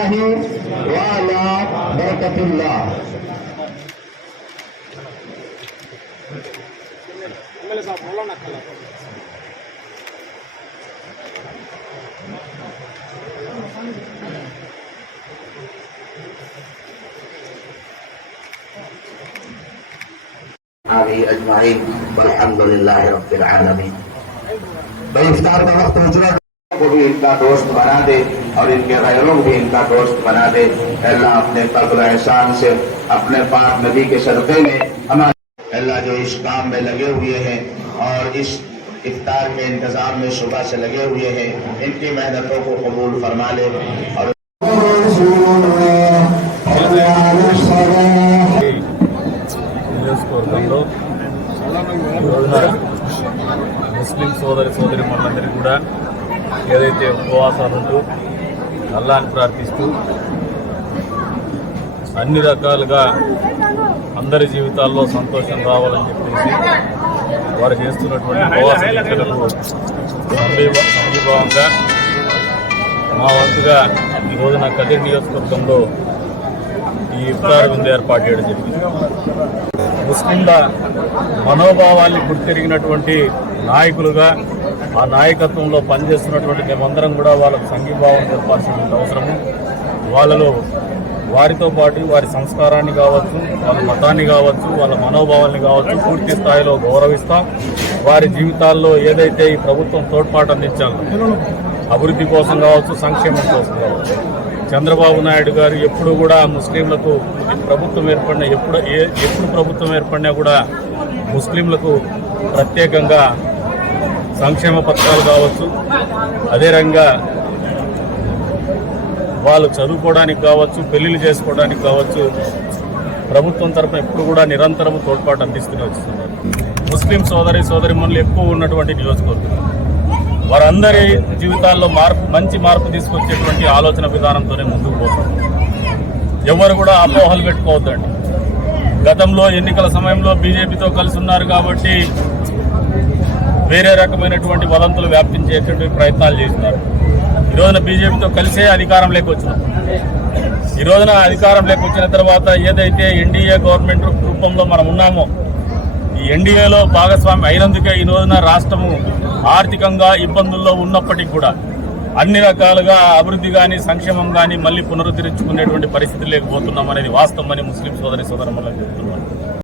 रहमतुल्लाहि व अला बरकतुल्लाह। अजमाइन अल्हम्दुलिल्लाह रब्बिल आलमीन। भाई इफ्तार का वक्त हो चुका को भी इनका दोस्त बना दे और इनके गैरों को भी इनका दोस्त बना दे। अल्लाह अपने फज़ल एहसान से अपने पाक नबी के सदक़े में हमारे अल्लाह जो इस काम में लगे हुए हैं और इस इफ्तार के इंतजाम में सुबह से लगे हुए हैं, इनकी मेहनतों को कबूल फरमा ले। और ముస్లిం సోదరి సోదరిమణులందరికీ కూడా ఏదైతే ఉపవాసాలు ఉంటూ అల్లాహ్ని ప్రార్థిస్తూ అన్ని రకాలుగా అందరి జీవితాల్లో సంతోషం రావాలని చెప్పేసి వారు చేస్తున్నటువంటి ఉపవాస దీక్షలకు సంఘీభావంగా మా వంతుగా ఈ రోజున కదిరి నియోజకవర్గంలో ఈ ఇఫ్తార్ విందు ఏర్పాటు చేయడం జరిగింది. ముస్లింల మనోభావాల్ని గుర్తెరిగినటువంటి నాయకులుగా ఆ నాయకత్వంలో పనిచేస్తున్నటువంటి మేమందరం కూడా వాళ్ళకు సంఘీభావం తెలపాల్సినటువంటి అవసరము. వాళ్ళలో వారితో పాటు వారి సంస్కారాన్ని కావచ్చు, వాళ్ళ మతాన్ని కావచ్చు, వాళ్ళ మనోభావాల్ని కావచ్చు పూర్తి స్థాయిలో గౌరవిస్తాం. వారి జీవితాల్లో ఏదైతే ఈ ప్రభుత్వం తోడ్పాటు అందించాలో అభివృద్ధి కోసం కావచ్చు, సంక్షేమం కోసం కావచ్చు, చంద్రబాబు నాయుడు గారు ఎప్పుడు కూడా ముస్లింలకు ప్రభుత్వం ఏర్పడిన ఎప్పుడు ప్రభుత్వం ఏర్పడినా కూడా ముస్లింలకు ప్రత్యేకంగా సంక్షేమ పథకాలు కావచ్చు, అదే రకంగా వాళ్ళు చదువుకోవడానికి కావచ్చు, పెళ్లిళ్ళు చేసుకోవడానికి కావచ్చు ప్రభుత్వం తరఫున ఎప్పుడు కూడా నిరంతరం తోడ్పాటు అందిస్తూనే వస్తున్నారు. ముస్లిం సోదరిమణులు ఎక్కువ ఉన్నటువంటి నియోజకవర్గం వారందరి జీవితాల్లో మంచి మార్పు తీసుకొచ్చేటువంటి ఆలోచన విధానంతోనే ముందుకు పోతుంది. ఎవరు కూడా అపోహలు పెట్టుకోవద్దండి. గతంలో ఎన్నికల సమయంలో బీజేపీతో కలిసి ఉన్నారు కాబట్టి వేరే రకమైనటువంటి వదంతులు వ్యాప్తించేటువంటి ప్రయత్నాలు చేస్తున్నారు. ఈ రోజున బీజేపీతో కలిసే అధికారంలోకి వచ్చినాం. ఈ రోజున అధికారంలోకి వచ్చిన తర్వాత ఏదైతే ఎన్డీఏ గవర్నమెంట్ రూపంలో మనం ఉన్నామో ఈ ఎన్డీఏలో భాగస్వామి అయినందుకే ఈ రోజున రాష్ట్రము ఆర్థికంగా ఇబ్బందుల్లో ఉన్నప్పటికీ కూడా అన్ని రకాలుగా అభివృద్ధి కానీ సంక్షేమం కానీ మళ్ళీ పునరుద్ధరించుకునేటువంటి పరిస్థితి లేకపోతున్నాం అనేది వాస్తవం అని ముస్లిం సోదరిమణులకు చెప్తున్నాను.